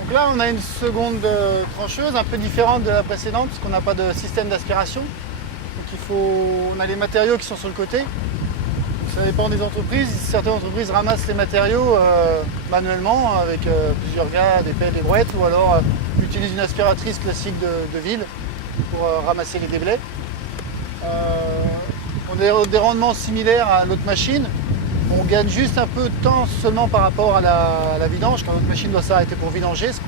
Donc là, on a une seconde trancheuse un peu différente de la précédente parce qu'on n'a pas de système d'aspiration. Donc on a les matériaux qui sont sur le côté. Ça dépend des entreprises. Certaines entreprises ramassent les matériaux manuellement avec plusieurs gars, des pelles, des brouettes, ou alors utilisent une aspiratrice classique de ville pour ramasser les déblais. On a des rendements similaires à l'autre machine. On gagne juste un peu de temps seulement par rapport à la vidange, quand notre machine doit s'arrêter pour vidanger, ce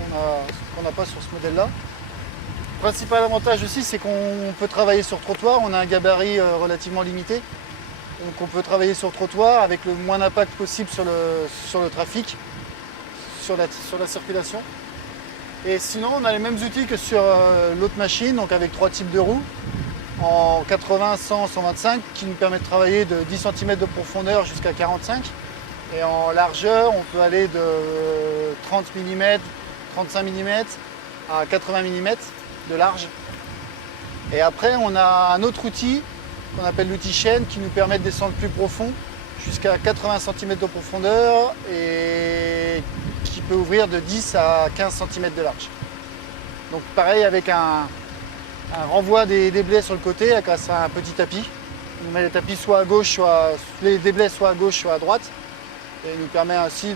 qu'on n'a pas sur ce modèle-là. Le principal avantage aussi, c'est qu'on peut travailler sur trottoir. On a un gabarit relativement limité. Donc on peut travailler sur trottoir avec le moins d'impact possible sur le trafic, sur la circulation. Et sinon, on a les mêmes outils que sur l'autre machine, donc avec 3 types de roues, en 80, 100, 125, qui nous permet de travailler de 10 cm de profondeur jusqu'à 45. Et en largeur, on peut aller de 30 mm, 35 mm à 80 mm de large. Et après, on a un autre outil qu'on appelle l'outil chaîne qui nous permet de descendre plus profond, jusqu'à 80 cm de profondeur et qui peut ouvrir de 10 à 15 cm de large. Donc pareil avec un renvoi des déblais sur le côté grâce à un petit tapis. On met les tapis soit à gauche, les déblais soit à gauche, soit à droite. Et il nous permet ainsi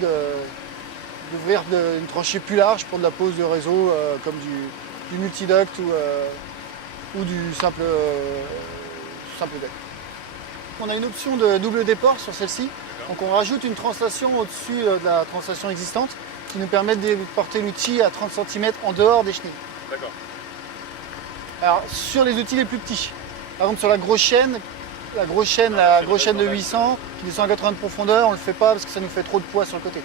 d'ouvrir une tranchée plus large pour de la pose de réseau comme du multiduct ou du simple duct. On a une option de double déport sur celle-ci. Donc on rajoute une translation au-dessus de la translation existante qui nous permet de porter l'outil à 30 cm en dehors des chenilles. D'accord. Alors sur les outils les plus petits, par exemple sur la grosse chaîne de 800 qui descend à 80 de profondeur, on ne le fait pas parce que ça nous fait trop de poids sur le côté.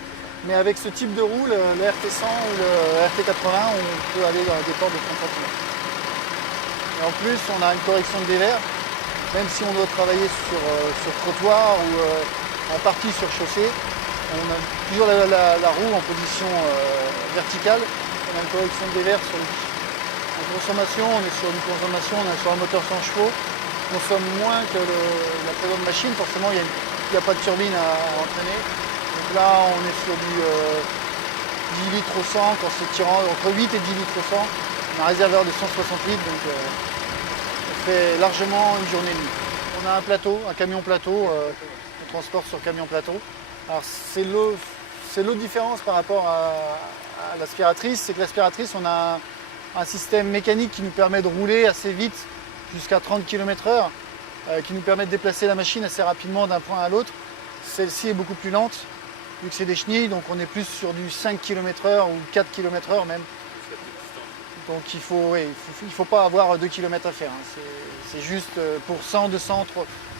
Mais avec ce type de roue, le RT100 ou le RT80, on peut aller dans un déport de 30 cm. Et en plus, on a une correction de dévers, même si on doit travailler sur trottoir ou en partie sur chaussée, on a toujours la roue en position verticale, on a une correction de dévers sur l'outil. En consommation, on est sur un moteur 100 chevaux, on consomme moins que la précédente machine, forcément il n'y a pas de turbine à entraîner. Donc là on est sur du 10 litres au 100, quand c'est tirant entre 8 et 10 litres au 100. On a un réservoir de 160 litres, donc on fait largement une journée et demie. On a un plateau, un camion plateau, on transporte sur camion plateau. Alors c'est l'autre différence par rapport à l'aspiratrice, c'est que l'aspiratrice on a un système mécanique qui nous permet de rouler assez vite, jusqu'à 30 km/h, qui nous permet de déplacer la machine assez rapidement d'un point à l'autre. Celle-ci est beaucoup plus lente, vu que c'est des chenilles, donc on est plus sur du 5 km/h ou 4 km/h même. Donc il faut pas avoir 2 km à faire. Hein. C'est juste pour 100, 200,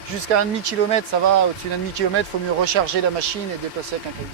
jusqu'à un demi kilomètre, ça va. Au-dessus d'un demi kilomètre, il faut mieux recharger la machine et déplacer avec un camion.